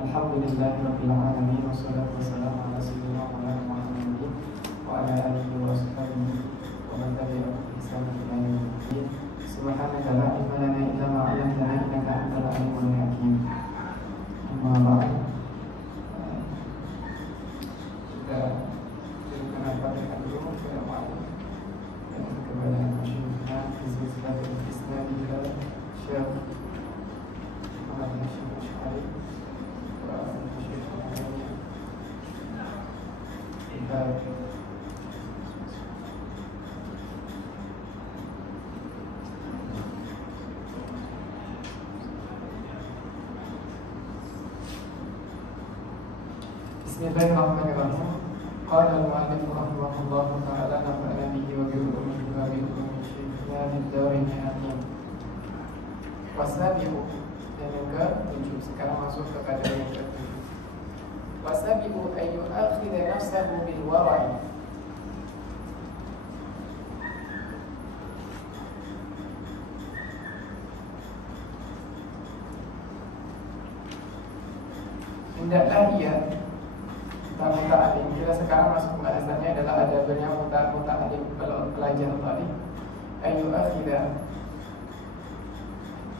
Alhamdulillahirabbil alamin wassalatu wassalamu ala sayyidina Muhammadin wa ala alihi wa sahbihi wa man tabi'ahum bi ihsan ila yaumil din. Subhanaka la ilma lana illa ma 'allamtana innaka antal alimul hakim. Amma ba'd. Kita kenapa dengan dulu kepada malu dan kepada masyarakat di silsilatul Islam ila Syekh Muhammad Hashim Asy'ari wa Syekh Muhammad kita Bismillahirrahmanirrahim. Qala al-mu'allif rahimahullahu ta'ala nafa'ana bihi wa bi ulumihi wa bi ulumi syekhina fid-darin amin. Wasabi'u yang ke-7. Sekarang masuk kepada yang ke-7. Wasabi'u ay yu'akhidha nafsahu bil wara'i. Hendaklah ia muta'alim. Kita sekarang masuk pembahasannya adalah adabnya muta'alim pelajar tadi. Ayu akhida.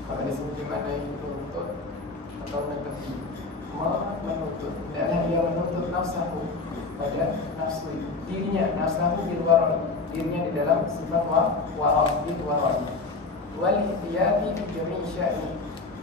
Kalau disebut di mana menuntut atau menepi, menuntut. Hendaklah ia menuntut nafsahu pada nafsu dirinya, nafsahu bil wara'i, dirinya di dalam sifat wara'i, wal ihtiyati fi jami'i sya'ni,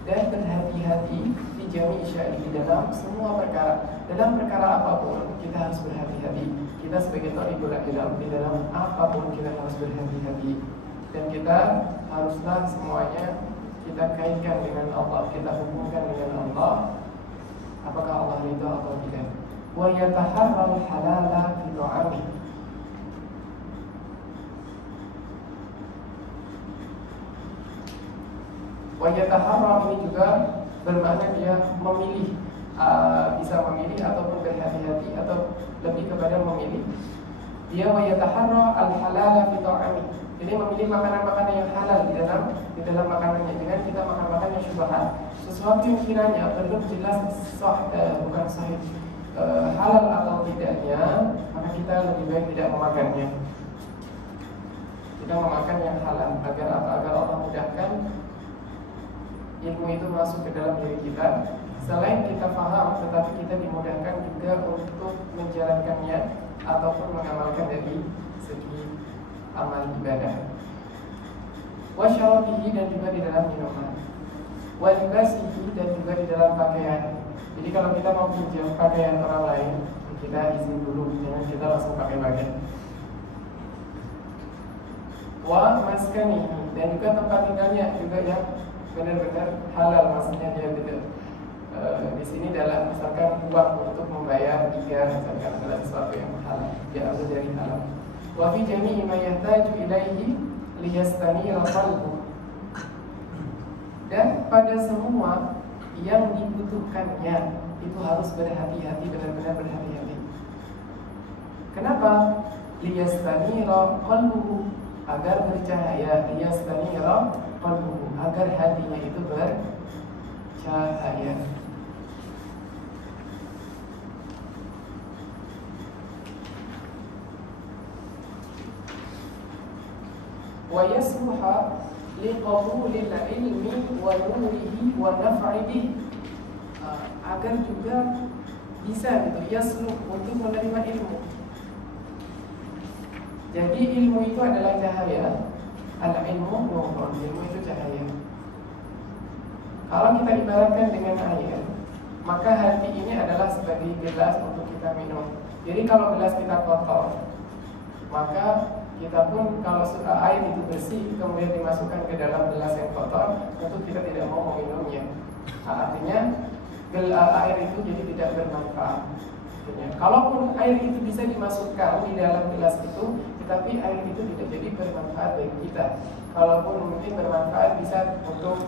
dan berhati-hati di jami' sya'ni, di dalam semua perkara. Dalam perkara apapun kita harus berhati-hati. Kita sebagai thalibul ilm, di dalam apapun kita harus berhati-hati. Dan kita haruslah semuanya kita kaitkan dengan Allah, kita hubungkan dengan Allah. Apakah Allah ridha atau tidak? Wa yataharral halala fi ta'ami. Wa yataharral ini juga bermakna dia memilih, bisa memilih ataupun berhati-hati atau lebih kepada memilih. Dia wa yataharra al-halala fi ta'ami. Jadi memilih makanan-makanan yang halal di dalam makanannya, dengan kita makan makanan yang syubhat. Sesuatu yang kiranya belum jelas bukan sahih halal atau tidaknya, maka kita lebih baik tidak memakannya. Kita memakan yang halal agar apa? Agar Allah mudahkan ilmu itu masuk ke dalam diri kita. Selain kita faham, tetapi kita dimudahkan juga untuk menjalankannya ataupun mengamalkan dari segi amal ibadah. Wa syarabihi, dan juga di dalam minuman. Wa libasihi, dan juga di dalam pakaian. Jadi kalau kita mau pinjam pakaian orang lain, kita izin dulu, jangan kita langsung pakai pakaian. Wa maskanihi, dan juga tempat tinggalnya juga yang benar-benar halal, maksudnya dia tidak di sini dalam misalkan uang untuk membayar igar, misalkan adalah sesuatu yang halal, diambil dari halal. Wa fi jami'i ma yahtaju ilaihi liyastanira qalbu, dan pada semua yang dibutuhkannya itu harus berhati-hati, benar-benar berhati-hati. Kenapa? Liyastanira qalbuhu, agar bercahaya. Liyastanira qalbuhu, agar hatinya itu bercahaya. Wa yasluha liqabulil ilmi wa nurihi wa naf'ihi, agar juga bisa gitu yasluh untuk menerima ilmu. Jadi ilmu itu adalah cahaya. Al-ilmu nurun, ilmu itu cahaya. Kalau kita ibaratkan dengan air, maka hati ini adalah sebagai gelas untuk kita minum. Jadi kalau gelas kita kotor, maka kita pun kalau air itu bersih kemudian dimasukkan ke dalam gelas yang kotor, tentu kita tidak mau meminumnya. Artinya air itu jadi tidak bermanfaat. Kalaupun air itu bisa dimasukkan di dalam gelas itu, tetapi air itu tidak jadi bermanfaat bagi kita. Kalaupun mungkin bermanfaat bisa untuk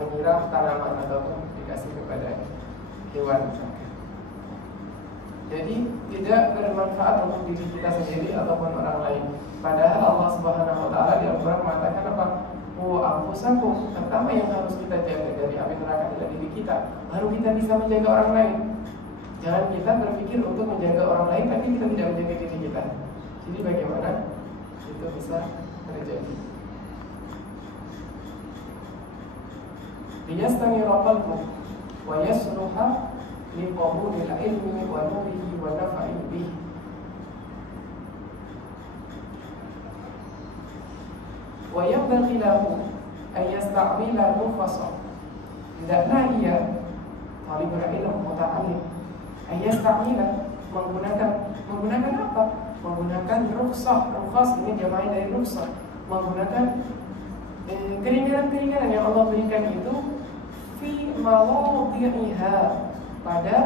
menyiram tanaman ataupun dikasih kepada hewan. Jadi tidak bermanfaat untuk diri kita sendiri ataupun orang lain. Padahal Allah Subhanahu wa taala di Al-Qur'an mengatakan apa? anfusakum, pertama yang harus kita jaga dari api neraka adalah diri kita, baru kita bisa menjaga orang lain. Jangan kita berpikir untuk menjaga orang lain tapi kita tidak menjaga diri kita. Jadi bagaimana itu bisa terjadi? Liyastanira qalbukum wa yasluha liqabulil ilmi wa nurihi wa nafa'i bihi. Wa yanbaghi lahu an yasta'mila nufasa. Hendaklah ia talibul ilm muta'allim an yasta'mila menggunakan apa? Menggunakan rukhsah. Rukhsah ini jamaah dari rukhsah, menggunakan keringanan-keringanan yang Allah berikan itu fi mawadhi'iha, pada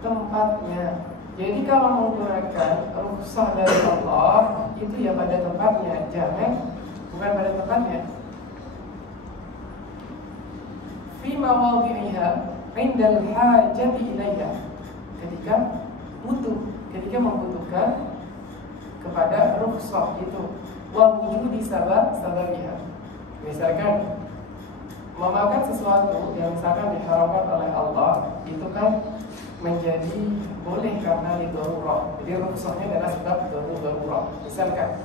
tempatnya. Jadi kalau menggunakan rukhsah dari Allah itu ya pada tempatnya, jangan bukan pada tempatnya. Fi mawadhi'iha indal hajati ilayha, ketika membutuhkan kepada rukhsah itu, wa wujudi sababiha. Misalkan memakan sesuatu yang misalkan diharamkan oleh Allah, itu kan menjadi boleh karena darurat. Jadi rukhsahnya adalah sebab darurat. Misalkan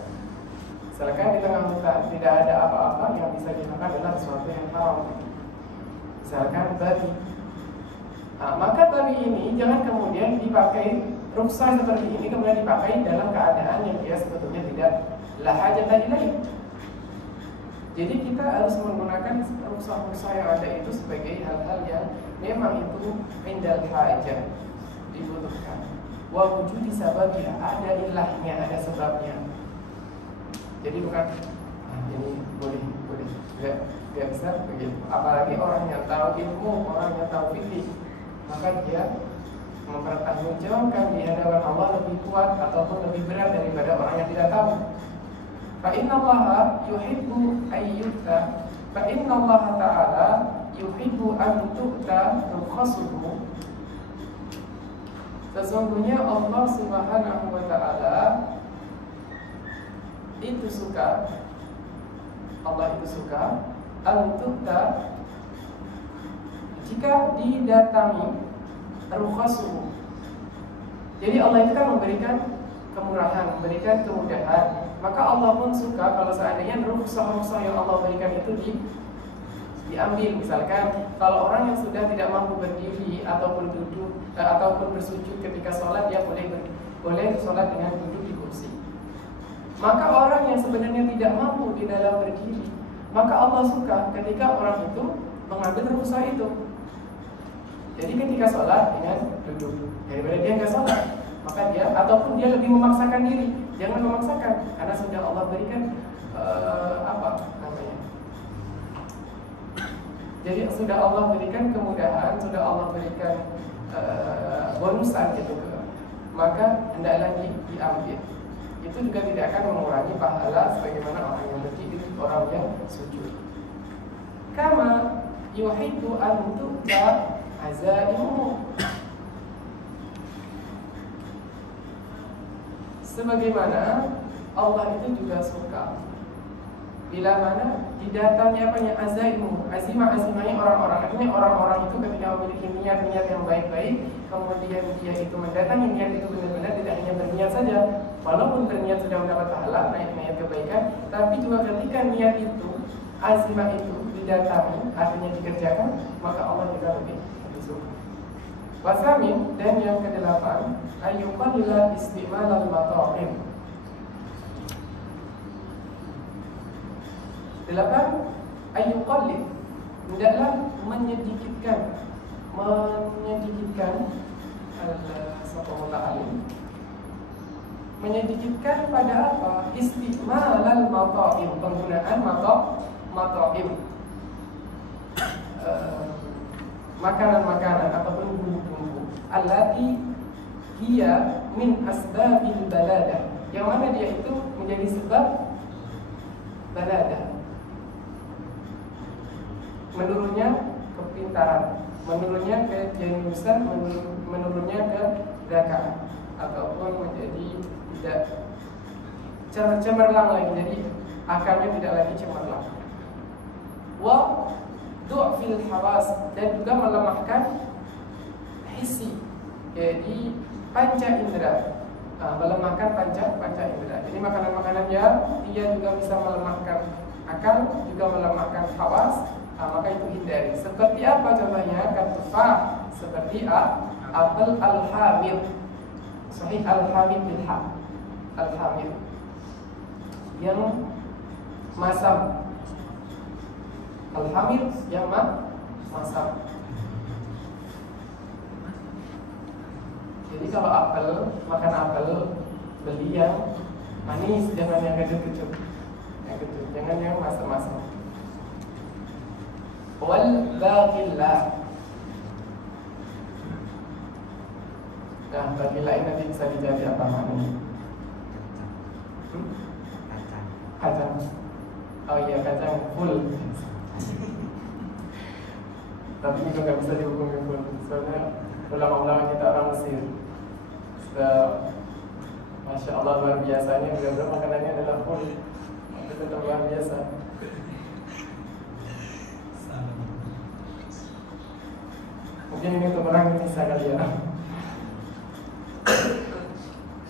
di tengah hutan tidak ada apa-apa yang bisa dimakan adalah sesuatu yang haram. Misalkan babi. Maka babi ini jangan kemudian dipakai rukhsah seperti ini kemudian dipakai dalam keadaan yang dia sebetulnya tidak la hajata ilaih. Jadi kita harus menggunakan rukhsah-rukhsah yang ada itu sebagai hal-hal yang memang itu indal hajah, dibutuhkan. Wa wujudi sababiha, ada ilahnya, ada sebabnya. Jadi bukan ini boleh nggak bisa begitu. Apalagi orang yang tahu ilmu, orang yang tahu fikih, maka dia mempertanggungjawabkan di hadapan Allah lebih kuat ataupun lebih berat daripada orang yang tidak tahu. Fa inna Allah yuhibbu ayyuta, fa inna Allah Ta'ala yuhibbu an tu'ta rukhasuhu. Sesungguhnya Allah Subhanahu wa Ta'ala itu suka, Allah itu suka an tu'ta, jika didatangi rukhasuhu. Jadi Allah itu kan memberikan kemurahan, memberikan kemudahan. Maka Allah pun suka kalau seandainya rukhsah-rukhsah yang Allah berikan itu diambil. Misalkan kalau orang yang sudah tidak mampu berdiri ataupun duduk ataupun bersujud ketika sholat, dia boleh sholat dengan duduk di kursi. Maka orang yang sebenarnya tidak mampu di dalam berdiri, maka Allah suka ketika orang itu mengambil rukhsah itu. Jadi ketika sholat dengan duduk, daripada dia nggak sholat, maka dia ataupun dia lebih memaksakan diri. Jangan memaksakan, karena sudah Allah berikan jadi sudah Allah berikan kemudahan, sudah Allah berikan bonusan gitu. Maka hendaklah diambil. Itu juga tidak akan mengurangi pahala sebagaimana orang yang berdiri, orang yang sujud. Kama yuhibbu an tu'ta azaimuhu, sebagaimana Allah itu juga suka bila mana didatangi azimah-azimahnya orang-orang. Artinya orang-orang itu ketika memiliki niat-niat yang baik-baik, kemudian dia itu mendatangi niat itu benar-benar, tidak hanya berniat saja, walaupun berniat sudah mendapat pahala, niat kebaikan, tapi juga ketika niat itu, azimah itu didatangi, artinya dikerjakan, maka Allah juga lebih suka. Wasamin, dan yang kedelapan, ayyuqallila istimalal mata'im. 8. Ayyuqallil, hendaklah menyedikitkan menyedikitkan pada apa? Istimalal mata'im, penggunaan mata'im, makanan-makanan ataupun bumbu-bumbu. Allati hiya min asbabil balada, yang mana dia itu menjadi sebab balada, menurunnya kepintaran, menurunnya kejeniusan, menurunnya kedakaan, ataupun menjadi tidak cemerlang lagi, jadi akalnya tidak lagi cemerlang. wa du'fil hawas, dan juga melemahkan hisi, jadi panca indera, melemahkan panca indera. Jadi makanan-makanan yang dia juga bisa melemahkan akal, juga melemahkan hawas, maka itu hindari. Seperti apa contohnya? Katufah, seperti apel al-hamir. Sahih al-hamir bil ha, al-hamir yang masam, al-hamir yang masam. Jadi kalau apel, makan apel, beli yang manis, jangan yang kecut-kecut, jangan yang masam-masam. Wal baqillah. Nah, baqillah ini nanti bisa dijadi apa maknanya? Kacang. Oh iya, kacang full. Tapi juga nggak bisa dihukumi full, soalnya ulama-ulama kita orang Mesir, Masya Allah luar biasanya, benar-benar makanannya adalah full, itu tetap luar biasa. Mungkin ini untuk orang yang bisa kali ya,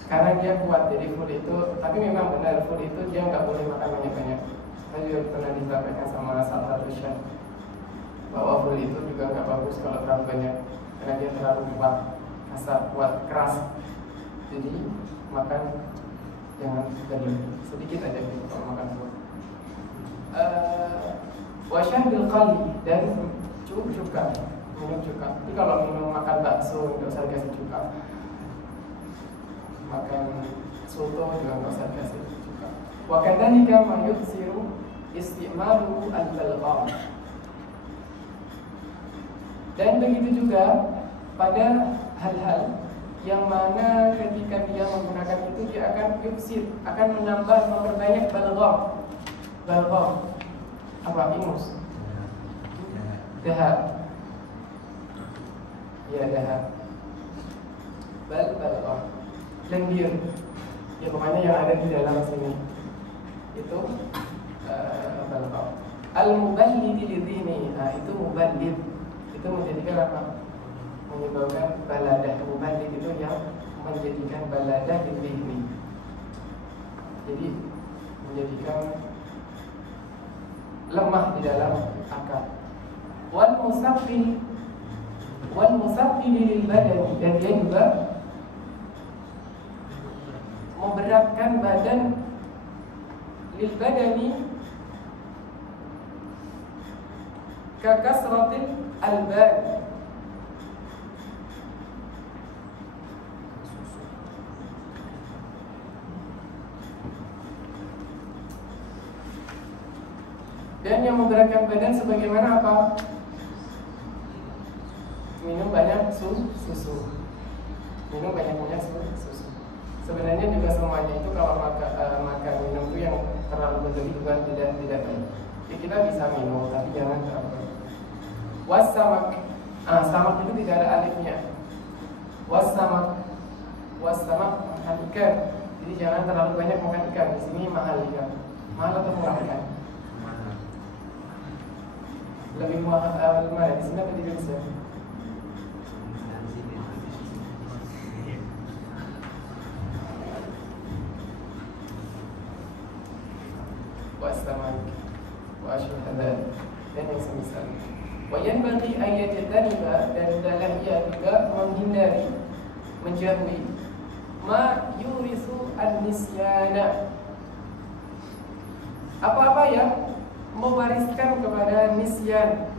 karena dia kuat, jadi full itu. Tapi memang benar, full itu dia nggak boleh makan banyak-banyak. Saya juga pernah disampaikan sama salah satu syekh bahwa full itu juga nggak bagus kalau terlalu banyak, karena dia terlalu kuat, kasar, kuat, keras. Jadi makan jangan sedikit aja gitu kalau makan full. Wasyahdil qalbi, dan cuka, minum cuka. Jadi kalau minum makan bakso nggak usah kasih cuka, makan soto juga nggak usah kasih cuka. Wa kadzalika ma yuksiru istimalu al-balgham. Dan begitu juga pada hal-hal yang mana ketika dia menggunakan itu dia akan yuksir, akan menambah, memperbanyak balgham. Balgham apa? Ingus, dahak. Ya, dahak. Balgham, lendir. Ya pokoknya yang ada di dalam sini itu balgham. Al-muballid lidhini, itu muballid, itu menjadikan apa? Menyebabkan baladah. Muballid itu yang menjadikan baladah di dhihni, jadi menjadikan lemah di dalam akal. Wal musaffil lil badan, dan dia juga memberatkan badan, lil badani ka kasratil alban, dan yang memberatkan badan sebagaimana apa? Minum banyak susu. Minum banyak susu. Sebenarnya juga semuanya itu kalau makan minum itu yang terlalu berlebihan tidak baik. Ya, kita bisa minum tapi jangan terlalu. Wassamak, samak itu tidak ada alifnya. Wassamak makan ikan. Jadi jangan terlalu banyak makan ikan. Di sini mahal ikan. Mahal atau murah ikan? Lebih mahal mana? Di sini apa di Indonesia? Wassamak wa asyhadu dan yang semisal. Wa yanbaghi an yajtaniba, dan hendaklah ia juga menghindari, menjauhi ma yurisu an-nisyana, apa-apa yang mewariskan kepada nisyan,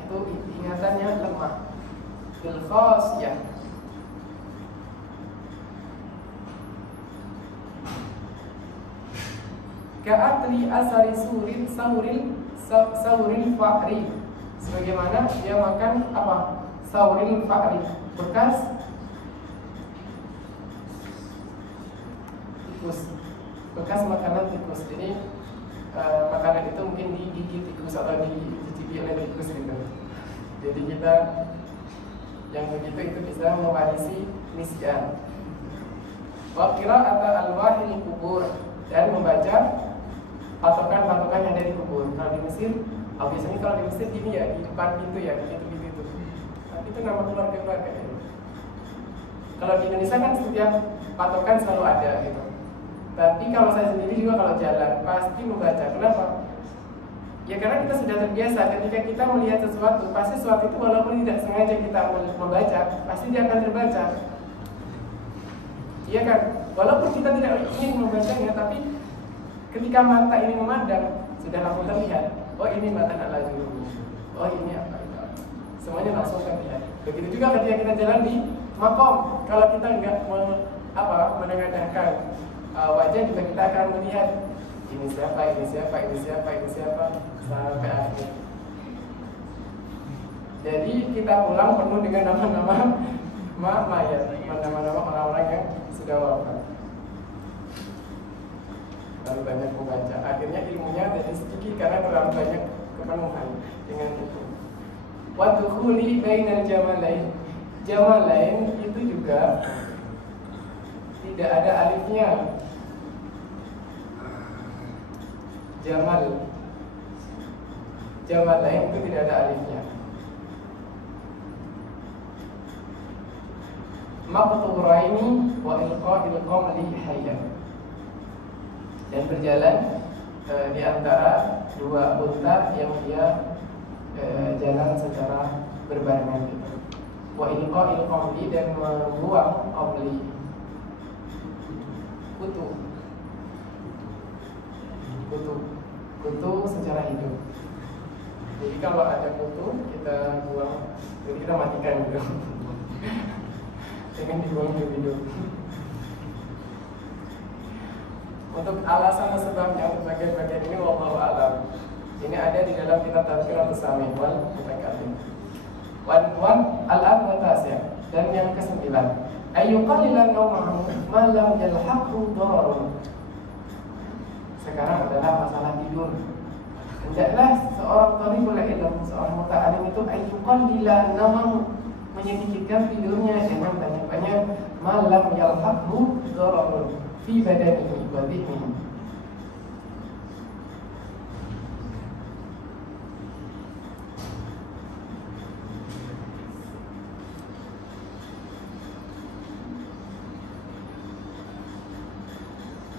itu ingatannya lemah. Bil khasiyah, ka'atli asari sauril fa'ri, sebagaimana dia makan apa? Sauril fa'ri, bekas tikus, bekas makanan tikus. Jadi makanan itu mungkin digigit tikus atau dicicipi oleh tikus gitu. Jadi kita yang begitu itu bisa mewarisi nisyan. Wa qira'at al-wahil kubur, dan membaca patokan-patokan yang ada di kubur. Kalau di Mesir biasanya kalau di masjid gini ya, di depan pintu ya, pintu-pintu itu. Tapi itu nama keluarga-keluarga gitu. Kalau di Indonesia kan setiap patokan selalu ada gitu. Tapi kalau saya sendiri juga kalau jalan pasti membaca. Kenapa? Ya karena kita sudah terbiasa ketika kita melihat sesuatu, pasti sesuatu itu walaupun tidak sengaja kita membaca, pasti dia akan terbaca. Iya kan? Walaupun kita tidak ingin membacanya, tapi ketika mata ini memandang, sudah langsung terlihat. Oh ini mata al-ajur. Oh ini apa itu? Semuanya langsung terlihat. Begitu juga ketika kita jalan di makom, kalau kita enggak menengadahkan wajah juga kita akan melihat ini siapa, ini siapa, ini siapa, ini siapa sampai akhir. Jadi kita pulang penuh dengan nama-nama mayat, nama-nama orang-orang yang sudah wafat. Terlalu banyak membaca, akhirnya ilmunya jadi sedikit karena terlalu banyak kepenuhan dengan itu. Wadkhuli bainal jamalain. Jamalain itu juga tidak ada alifnya. Jamalain itu tidak ada alifnya. Maqturaini wa ilqa'il qamli hayyan. Dan berjalan di antara dua unta yang dia jalan secara berbarengan gitu. Wa ilqa'il qamli, dan membuang qamli, kutu secara hidup. Jadi kalau ada kutu kita buang, jadi kita matikan gitu. Jangan dibuang hidup. Untuk alasan sebabnya untuk bagian-bagian ini wallahu a'lam. Ini ada di dalam kitab Tazkiratus Sami' wal Mutakallim. Wan al-abnatasi, dan yang ke-9, ayyuqallilan nawmahu ma lam yalhaqhu dararun. Sekarang adalah masalah tidur. Hendaklah seorang thalibul ilm, seorang muta'allim itu ayyuqallilan nawmahu, menyedikitkan tidurnya dengan banyak-banyak ma lam yalhaqhu dararun fi badanihi wa dhihnihi.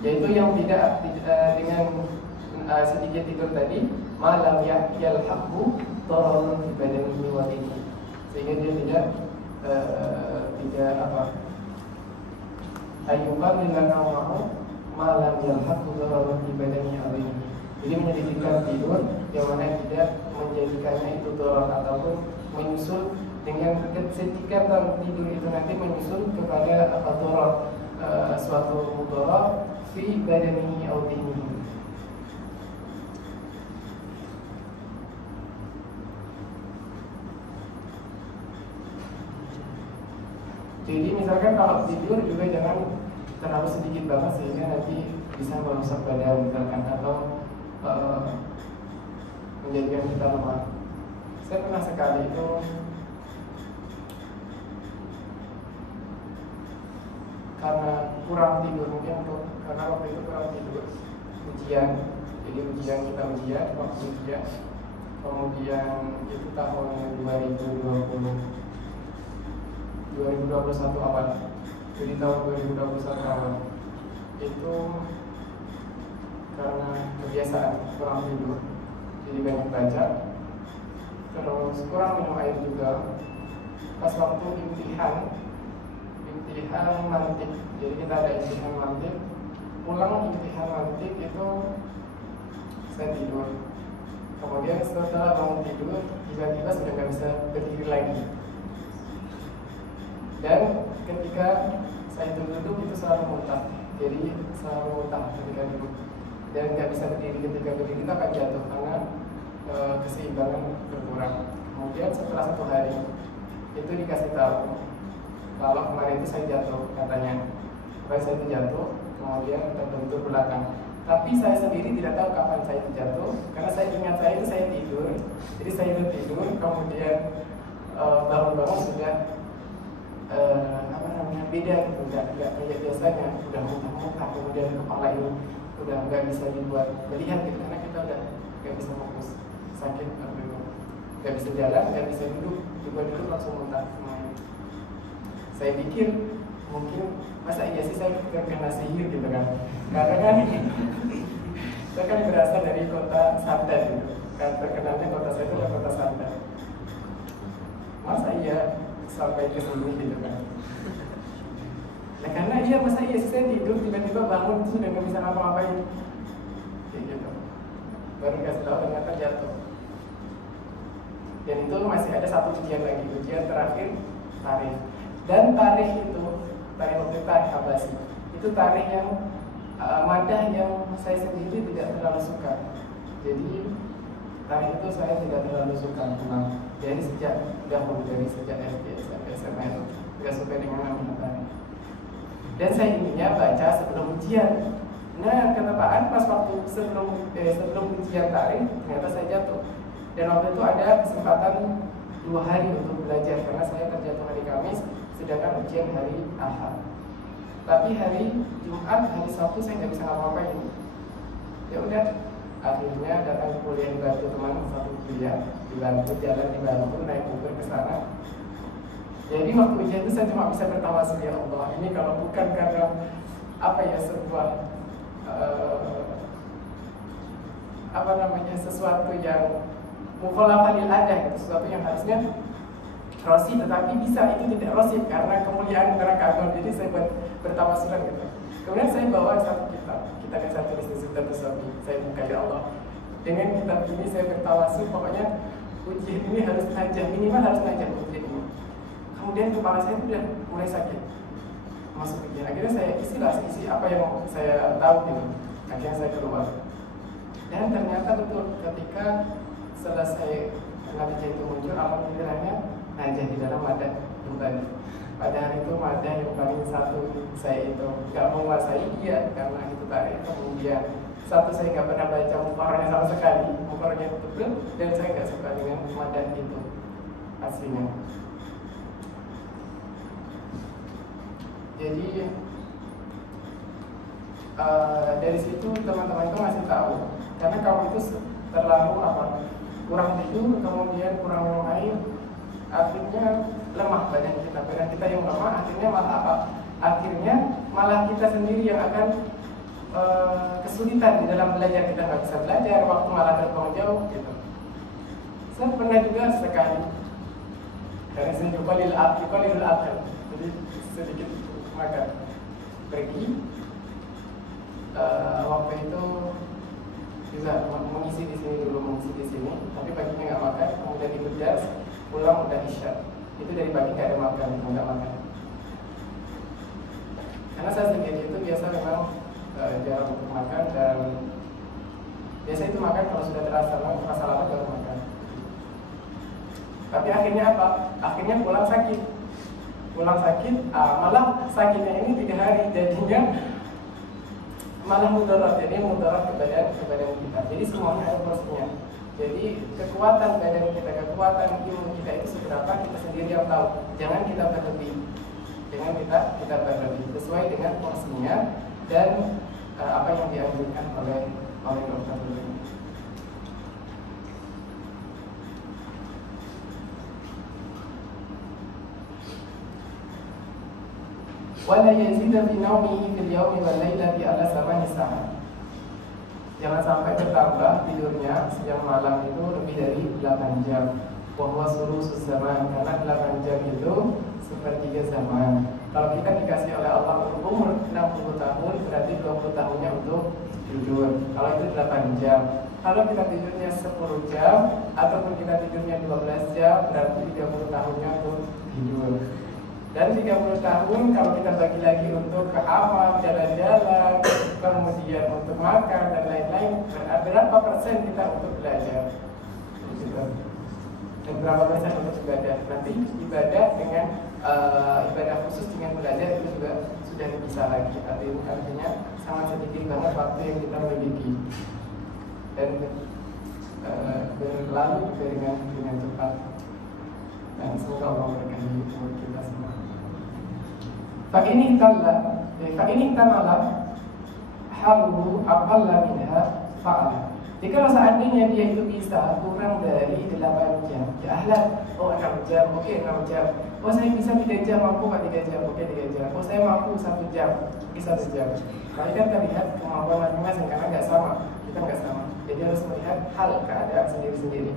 Yaitu yang tidak dengan sedikit tidur tadi, malam yalhaqhu dararun fi badanihi wa dhihnihi, sehingga dia tidak ayyukan lana ma'u malam yalhaqhu dararun fi badanihi wa dhihnihi. Jadi menyedikitkan tidur yang mana tidak menjadikannya itu darar ataupun menyusul dengan ketika tidur itu nanti menyusul kepada darar, suatu mudarat fi badanihi aw dinihi. Jadi misalkan kalau tidur juga jangan terlalu sedikit banget sehingga nanti bisa merusak badan misalkan, atau menjadikan kita lemah. Saya pernah sekali itu karena kurang tidur, mungkin karena waktu itu kurang tidur, ujian. Jadi waktu ujian, kemudian itu tahun 2021 awal. Jadi tahun 2021 awal itu karena kebiasaan kurang tidur, jadi banyak baca, terus kurang minum air juga. Pas waktu imtihan mantik, jadi kita ada imtihan mantik, pulang imtihan mantik itu saya tidur. Kemudian setelah bangun tidur, tiba-tiba sudah nggak bisa berdiri lagi. Dan ketika saya duduk itu selalu muntah, jadi selalu muntah ketika duduk, dan nggak bisa berdiri. Ketika berdiri kita akan jatuh karena keseimbangan berkurang. Kemudian setelah 1 hari itu dikasih tahu kalau kemarin itu saya jatuh, katanya saya itu jatuh, kemudian terbentur belakang. Tapi saya sendiri tidak tahu kapan saya itu jatuh, karena saya ingat saya tidur. Jadi saya itu tidur, kemudian bangun-bangun sudah beda gitu, nggak kayak biasanya, udah muntah-muntah, kemudian kepala ini udah nggak bisa dibuat melihat gitu, karena kita udah nggak bisa fokus. sakit waktu itu, nggak bisa jalan, nggak bisa duduk, duduk langsung muntah semuanya. Saya pikir mungkin masa iya sih saya terkena sihir gitu kan, karena kan saya kan berasal dari kota Sandan gitu kan, terkenalnya kota saya itu adalah kota Sandan. Masa iya sampai ke sini gitu kan. Nah karena iya masa iya saya tidur tiba-tiba bangun itu sudah nggak bisa ngapa-ngapain kayak gitu. Baru kasih tahu ternyata jatuh. Dan itu masih ada satu ujian lagi, ujian terakhir tarikh. Dan tarikh itu tarikh Habasyi itu tarikh yang madah yang saya sendiri tidak terlalu suka. Jadi tarikh itu saya tidak terlalu suka memang. Jadi sejak dahulu, dari sejak SD sampai SMA itu tidak suka dengan namanya tarikh. Dan saya inginnya baca sebelum ujian. Nah, kenapaan pas waktu sebelum ujian tarikh ternyata saya jatuh. Dan waktu itu ada kesempatan 2 hari untuk belajar karena saya terjatuh hari Kamis, sedangkan ujian hari Ahad. Tapi hari Jumat, hari Sabtu saya nggak bisa ngapa-ngapain. Ya udah, akhirnya datang ke kuliah dibantu teman satu kuliah, dibantu jalan, dibantu naik Uber ke sana. Jadi waktu ujian itu saya cuma bisa bertawasul, ya Allah, ini kalau bukan karena sebuah sesuatu yang mukhalafah lil adah gitu, sesuatu yang harusnya rosi tetapi bisa itu tidak rosi karena kemuliaan karena keagungan. Jadi saya bertawasulan gitu. Kemudian saya bawa satu kitab yang saya tulis di Sunnah Tusabi. Saya buka, ya Allah, dengan kitab ini saya bertawasul, pokoknya ujian ini harus najah, minimal harus najah ujian ini. Kemudian kepala saya sudah mulai sakit masuk ujian. Akhirnya saya isi apa yang saya tahu gitu. Akhirnya saya keluar. Dan ternyata betul ketika selesai natijah itu muncul, alhamdulillahnya najah di dalam madah itu tadi. Pada hari itu madah yang paling satu saya itu nggak menguasai dia karena itu tadi. Kemudian satu saya nggak pernah baca muqarrarnya sama sekali, muqarrarnya betul, dan saya nggak suka dengan madah itu aslinya. Jadi dari situ teman-teman itu ngasih tahu, karena kamu itu terlalu kurang tidur, kemudian kurang minum air, akhirnya lemah badan kita yang lemah, akhirnya malah kita sendiri yang akan kesulitan di dalam belajar. Kita nggak bisa belajar, waktu malah terbuang jauh gitu. Saya pernah juga sekali, karena saya coba lil akal, jadi sedikit makan pergi waktu itu bisa mengisi di sini, tapi paginya nggak makan, kemudian ikut jas, pulang udah isya. Itu dari pagi nggak ada makan, nggak makan. Karena saya sendiri itu biasa memang jarang untuk makan, dan biasa itu makan kalau sudah terasa lama baru makan. Tapi akhirnya apa? Akhirnya pulang sakit, malah sakitnya ini 3 hari, jadinya malah mudarat, jadi mudarat ke badan kita. Jadi semuanya ada prosesnya. Jadi kekuatan badan kita, kekuatan imun kita itu seberapa kita sendiri yang tahu. Jangan kita berlebih, sesuai dengan porsinya dan apa yang dianjurkan oleh dokter dulu. Wala yazida fi naumihi fil yaumi wal lailati ala 8 sa'at. Jangan sampai bertambah tidurnya siang malam itu lebih dari 8 jam. Wa huwa sulusus zaman, karena 8 jam itu sepertiga zaman. Kalau kita dikasih oleh Allah untuk umur 60 tahun, berarti 20 tahunnya untuk tidur. Kalau itu 8 jam. Kalau kita tidurnya 10 jam ataupun kita tidurnya 12 jam, berarti 30 tahunnya untuk tidur. Dan 30 tahun kalau kita bagi lagi untuk ke amal, jalan-jalan, kemudian untuk makan dan lain-lain, berapa persen kita untuk belajar? Dan berapa persen untuk ibadah? Nanti ibadah dengan ibadah khusus dengan belajar itu juga sudah bisa lagi. Artinya sangat sedikit banget waktu yang kita miliki, dan berlalu dengan cepat. Dan semoga Allah berkahi umur kita semua. Fa'ini tamala haluhu aqalla minha fa'ala. Jadi kalau seandainya dia itu bisa kurang dari 8 jam, ya ahlan, oh 6 jam, oke 6 jam. Oh saya bisa 3 jam, mampu Pak 3 jam, oke 3 jam. Oh saya mampu 1 jam, oke 1 jam. Maka kan terlihat kemampuan masing-masing karena nggak sama, kita nggak sama. Jadi harus melihat hal keadaan sendiri-sendiri.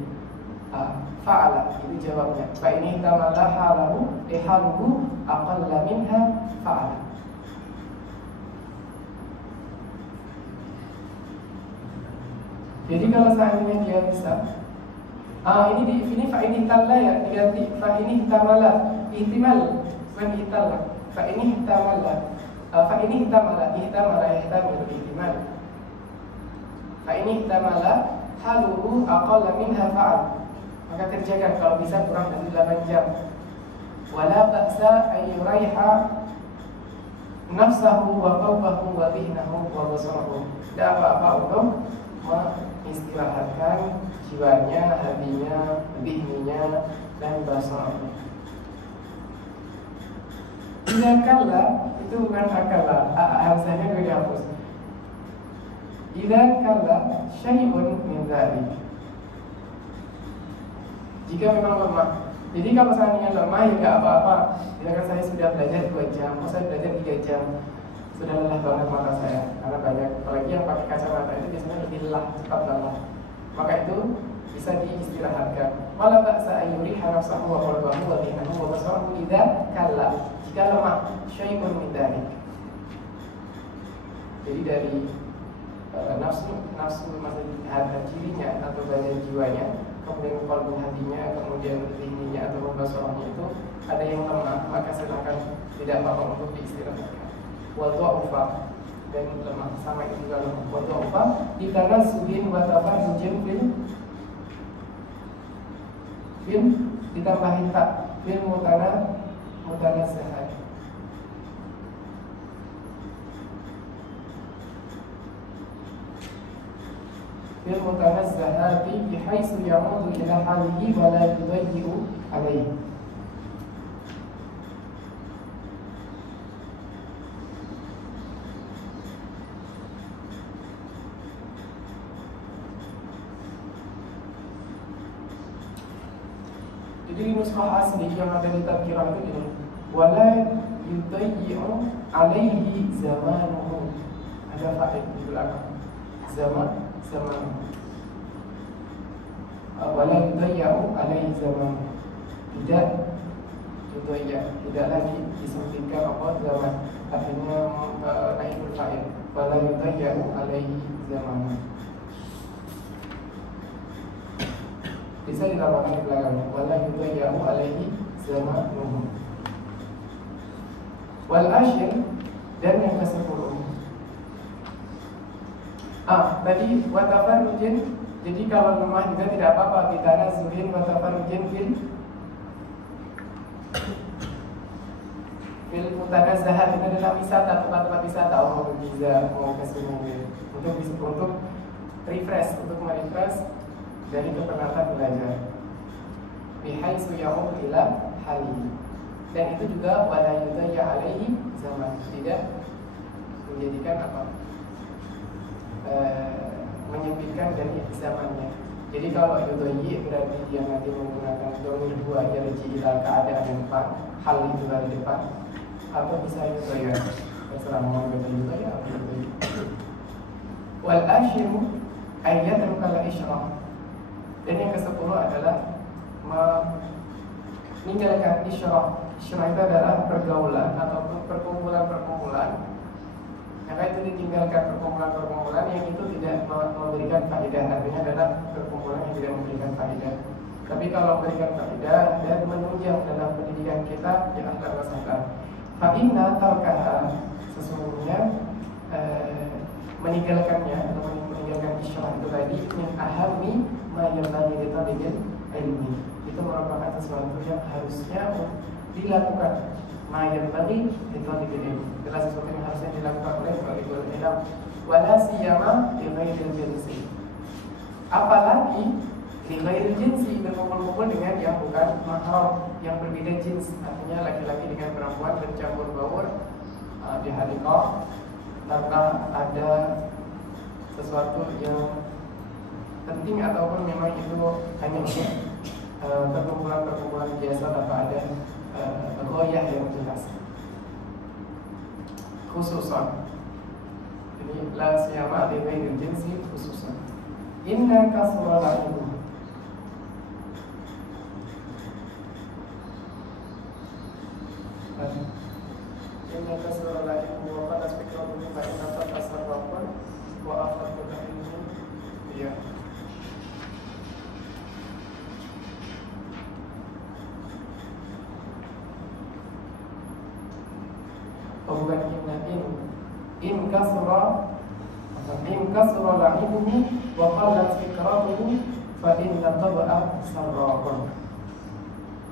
Fa'ala itu jawabnya. Fa ini tamalla halahu haluhu aqalla minha fa'ala. Jadi kalau seandainya dia bisa, ini fa ini talla ya diganti fa ini tamalla ihtimal bukan italla. Fa ini tamalla fa ini ihtamala yahtamilu ihtimal. Fa ini ihtamala haluhu aqalla minha fa'al. Maka kerjakan kalau bisa kurang dari 8 jam. Wala ba'sa ay yuraiha nafsahu wa qalbahu wa dhihnahu wa basarahu. Tidak apa-apa untuk mengistirahatkan jiwanya, hatinya, dhihninya dan basarahu. Tidak kala itu bukan akala, harusnya gue dihapus. Tidak kala syai'un min dzalik. Jika memang lemah. Jadi kalau seandainya lemah ya nggak apa-apa. Misalkan saya sudah belajar 2 jam, saya belajar 3 jam, sudah lelah banget mata saya. Karena banyak, apalagi yang pakai kacamata itu biasanya lebih lelah, cepat lelah. Maka itu bisa diistirahatkan. Wala ba'sa ayyuriha nafsahu wa qalbahu wa dhihnahu wa basarahu idza kalla. Jika lemah, syai'un min dzalik. Jadi dari nafsu maksudnya cirinya atau badan jiwanya, kemudian qalbu hatinya, kemudian dhihninya atau basarahnya itu ada yang lemah, maka silakan tidak apa-apa untuk diistirahatkan. Wa dha'fa dan lemah sama itu juga lemah. Wa dha'fa ditanazzuhin wa tafarrujin fil ditambahin tak fil mutanazzahat. Fil mutanazzahati bihaitsu ya'udu ila halihi wa la yudayyi'u alaihi. Jadi nuskah asli yang ada di tadkirah itu ini wala yudayyi'u alaihi zamanuhu. Ada fa'il di belakang. Zaman wala yudayya'u alaihi zaman. Tidak lagi disempitkan apa zaman. Akhirnya naikul fa'il wala yudayya'u alaihi zaman. Bisa ditambahkan di belakangnya wala yudayya'u alaihi zamanuhu. Wal ashir dan yang ke-10. Tadi watafarrujin. Jadi kalau lemah juga tidak apa-apa. Bitanazzuhin watafarrujin fil mutanazzahat. Itu adalah wisata, tempat-tempat wisata. Mau ke Giza, mau ke sini untuk refresh, untuk merefresh dari kepenatan belajar. Bihaitsu ya'ud ila hali. Dan itu juga wala yudayya alaihi zaman. Tidak menjadikan apa? Menyempitkan dari zamannya. Jadi kalau yudayyi berarti dia nanti menggunakan domir 2 yarji ila keadaan yang depan, hal itu dari depan, atau bisa yudayya terserah mau yudayya atau yudayyi. Wal ashiru ayyatrukal isyrah. Dan yang ke-10 adalah meninggalkan isyrah. Isyrah itu adalah pergaulan ataupun perkumpulan-perkumpulan. Maka itu ditinggalkan perkumpulan-perkumpulan yang itu tidak memberikan faedah. Artinya adalah perkumpulan yang tidak memberikan faedah. Tapi kalau memberikan faedah dan menunjang dalam pendidikan kita, ya ahlan wa sahlan. Fa inna tarkaha, sesungguhnya meninggalkannya atau meninggalkan isyrah itu tadi min ahammi ma yanbaghi li talibil ilmi. Itu merupakan sesuatu yang harusnya dilakukan. Ma'yan bagi ditolibin ilmu. Adalah sesuatu yang harusnya dilakukan oleh talibul ilm. Wala siyama di ghairil jinsi. Apalagi di ghairil jinsi, berkumpul-kumpul dengan yang bukan mahram, yang berbeda jins. Artinya laki-laki dengan perempuan bercampur baur di hadiqah tanpa ada sesuatu yang penting ataupun memang itu hanya untuk perkumpulan-perkumpulan biasa tanpa ada goyah yang jelas. Khususan, jadi la siyama li ghairil jinsi khususan. Inna kasura la'ibuhu. Inna kasura la'ibuhu wa qad asbiqahu fa inna qad asarrafun wa akhadtu ta'ilmu. Iya. Bukan in kasura la'ibuhu wa qallat fikratuhu fa inna tab'a sarraqun.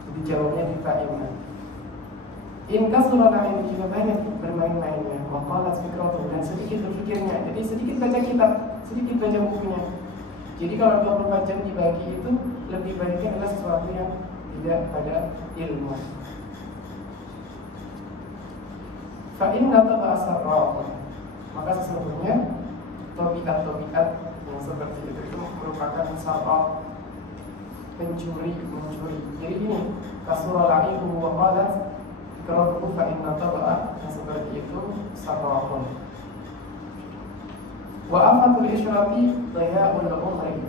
Jadi jawabnya di fa'inna. In kasura la'ibuhu, jika banyak bermain-mainnya, wa qallat fikratuhu, dan sedikit berpikirnya. Jadi sedikit baca kitab, sedikit baca bukunya. Jadi kalau 24 jam dibagi itu lebih baiknya adalah sesuatu yang tidak pada ilmu. Fa'inna tab'a sarraqun, maka sesungguhnya tabiat-tabiat yang seperti itu merupakan sarraq, mencuri. Jadi ini kasura la'ibuhu wa qalat fikratuhu fa'inna tab'a, yang seperti itu sarraqun. Wa afatul isyrati dhaya'ul umri,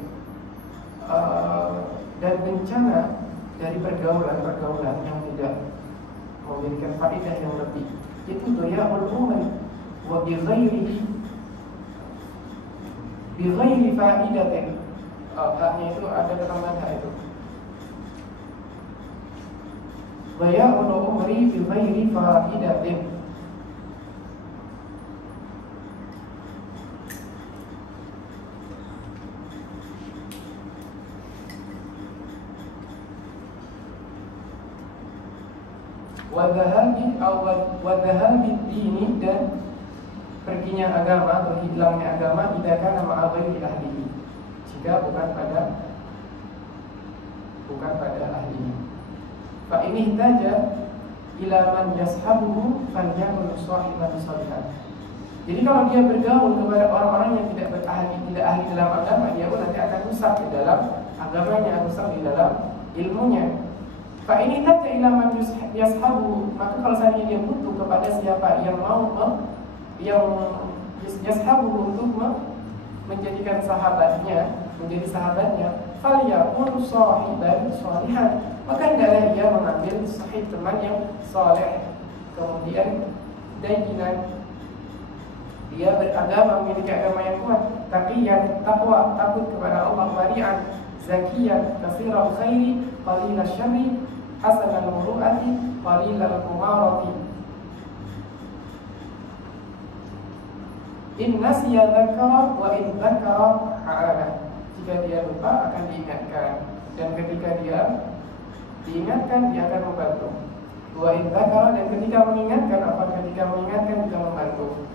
dan bencana dari pergaulan yang tidak memberikan faedah yang lebih, itu dhaya'ul umri wa bighairi fa'idatin. Haknya itu ada tambahan hak itu. Dhaya'ul umri bighairi fa'idatin. Wadhahabi dini, dan perginya agama atau hilangnya agama tidak akan ma'a ghairi ahlihi, jika bukan pada ahlinya. Fa ini ihtaja ila man yashabuhu falyakun sahiban shalihan. Jadi kalau dia bergaul kepada orang-orang yang tidak ahli dalam agama, dia pun nanti akan rusak di dalam agamanya, rusak di dalam ilmunya. Fa ini ihtaja ila man yashabuhu, maka kalau seandainya dia butuh kepada siapa yang mau yang yashabuhu untuk menjadikan sahabatnya, menjadi sahabatnya, falyakun sahiban shalihan, maka hendaklah ia mengambil sahib, teman yang saleh. Kemudian dayinan, dia beragama, memiliki agama yang kuat, taqiyan, takwa, takut kepada Allah, wari'an, zakiyan, katsiral khairi, qalilal syarri, hasanal muru'ati, qalilal mumarati. In nasiya dzakara wa in dzakara a'ana. Jika dia lupa akan diingatkan, dan ketika dia diingatkan dia akan membantu. Wa in dzakara, dan ketika mengingatkan juga membantu.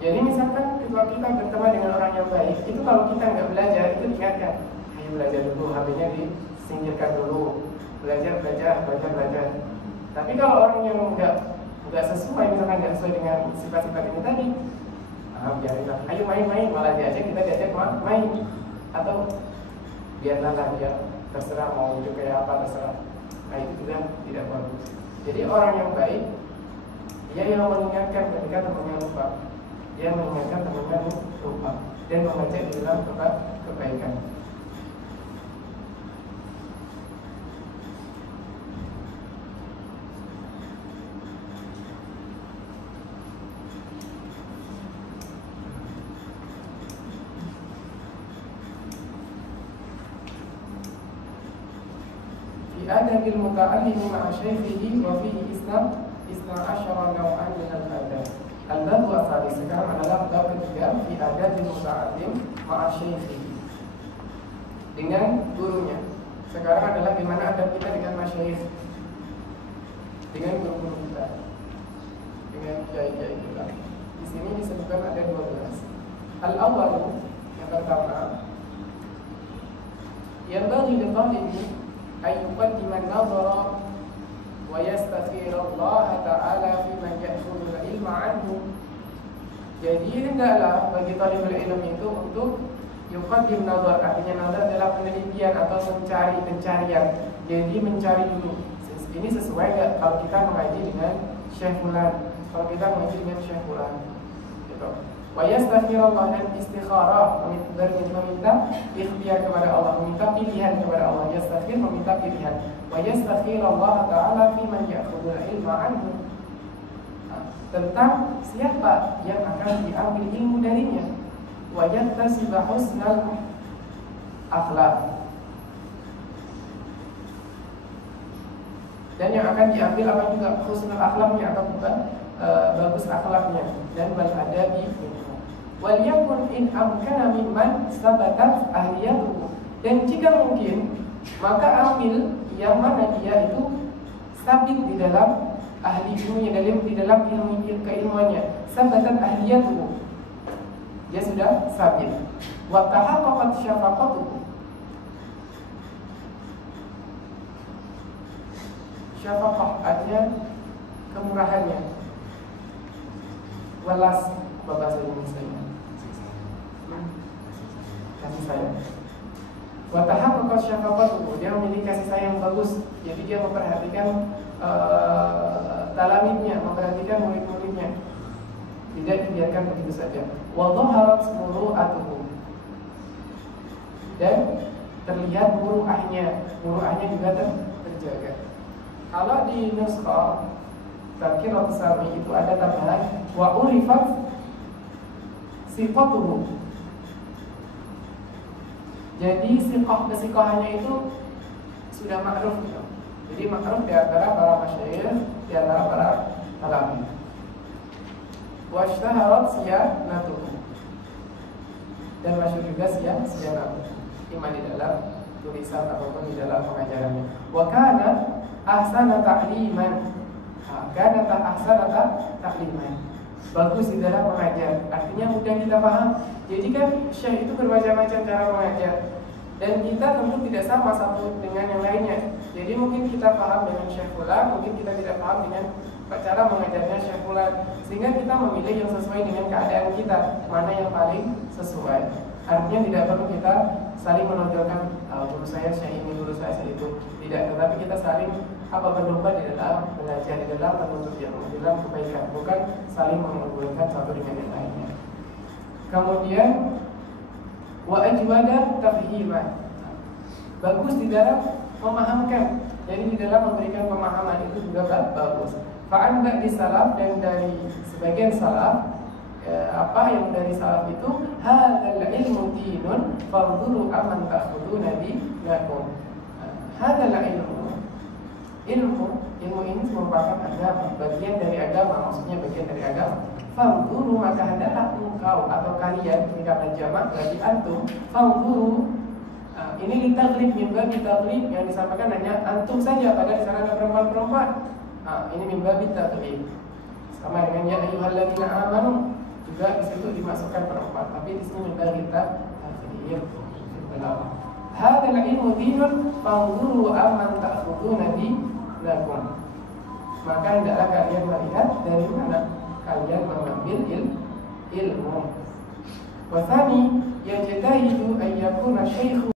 Jadi misalkan ketika kita berteman dengan orang yang baik, itu kalau kita nggak belajar, itu diingatkan, ayo belajar dulu, HP-nya disingkirkan dulu, belajar. Tapi kalau orang yang nggak sesuai, misalkan nggak sesuai dengan sifat-sifat ini tadi, biarinlah, ayo main, malah diajak main, atau biarlah dia terserah mau hidup kayak apa, terserah. Nah itu juga tidak bagus. Jadi orang yang baik, dia yang mengingatkan ketika temannya lupa, dia mengingatkan temannya lupa, dan mengajak dalam kebaikan. Adabil muta'allimi ma'a syaikhihi wa fihi isna asyara naw'an min al-adab. Al-bab wa sekarang adalah bab ketiga, fi adabil muta'allim ma'a syaikhihi, dengan gurunya. Sekarang adalah gimana adab kita dengan masyayikh, dengan guru-guru kita, dengan kiai-kiai kita. Di sini disebutkan ada 12. Al-awwal, yang pertama, yang bagi li أيقدم النظر ويستخير الله تعالى في من يأخذ العلم عنه. Jadi hendaklah bagi talibul ilm itu untuk yuqaddim nazar, artinya nazar adalah penelitian atau pencarian. Jadi mencari dulu. Ini sesuai nggak kalau kita mengaji dengan Syekh Fulan, kalau kita mengaji dengan Syekh Fulan, gitu. Wa yastaghfirullah, dan istikharah, meminta ikhtiar kepada Allah, meminta pilihan kepada Allah. Yastaghfir, meminta pilihan. Wa yastaghfirullah ta'ala fi man ya'khudul ilma anhu, tentang siapa yang akan diambil ilmu darinya. Wa yattasiba husnal akhlaq, dan yang akan diambil apa juga husnul akhlaknya atau bukan bagus akhlaknya, dan bal adabi. Wal yakun in amkana mimman sabatat ahliyatuhu, dan jika mungkin maka ambil yang mana dia itu sabit di dalam ahli ilmunya, di dalam ilmu keilmuannya. Sabatat ahliyatuhu, dia sudah sabit. Wa tahaqqaqat syafaqatuhu, syafaqah artinya kemurahannya. Welas bahasa Indonesia, kasih sayang. Wa tahaqqaqat syafaqatuhu, dia memiliki kasih sayang bagus. Jadi dia memperhatikan talamidnya, memperhatikan murid-muridnya, tidak dibiarkan begitu saja. Wa dhaharat muru'atuhu, dan terlihat muru'ahnya juga terjaga. Kalau di nuskha Tadhkiratus Sami itu ada tambahan wa urifat sifatuhu. Jadi sikohnya itu sudah makruf gitu. Jadi makruf di antara para masyayikh, di antara para talami. Wa ishtaharat siyanatuhu, dan masyhur juga siyanatuhu, iman di dalam tulisan ataupun di dalam pengajarannya. Wa kana ahsana ta'liman, bagus di dalam mengajar, artinya mudah kita paham. Jadi kan syekh itu bermacam-macam cara mengajar, dan kita tentu tidak sama satu dengan yang lainnya. Jadi mungkin kita paham dengan Syekh Fulan, mungkin kita tidak paham dengan cara mengajarnya Syekh Fulan, sehingga kita memilih yang sesuai dengan keadaan kita, mana yang paling sesuai. Artinya tidak perlu kita saling menonjolkan guru saya ini, guru saya itu, tidak. Tetapi kita saling berlomba di dalam belajar, di dalam menuntut ilmu, di dalam kebaikan, bukan saling mengunggulkan satu dengan yang lainnya. Kemudian wa ajwada tafhiman, bagus di dalam memahamkan, jadi di dalam memberikan pemahaman itu juga bagus. Fa'an ba'di salaf, dan dari sebagian salaf, apa yang dari salaf itu, hadzal ilmu dinun fanzuru amman ta'khuduna bilakum. Hadzal ilmu ini merupakan agama, bagian dari agama, maksudnya bagian dari agama. Fanzuru, maka hendaklah engkau atau kalian, ketika jamak berarti antum, fanzuru. Ini ditaglib, mimba ditaglib, yang disampaikan hanya antum saja, padahal di sana ada perempuan-perempuan. Ini mimba ditaglib, sama dengan ya ayyuhalladzina amanu, juga di situ dimasukkan perempuan, tapi di sini mimba ditaglib. Hadzal ilmu dinun fanzuru amman ta'khuduna bilakum, maka hendaklah kalian melihat dari mana kalian mengambil ilmu. Wa tsani yajtahidu an yakuna syaikhu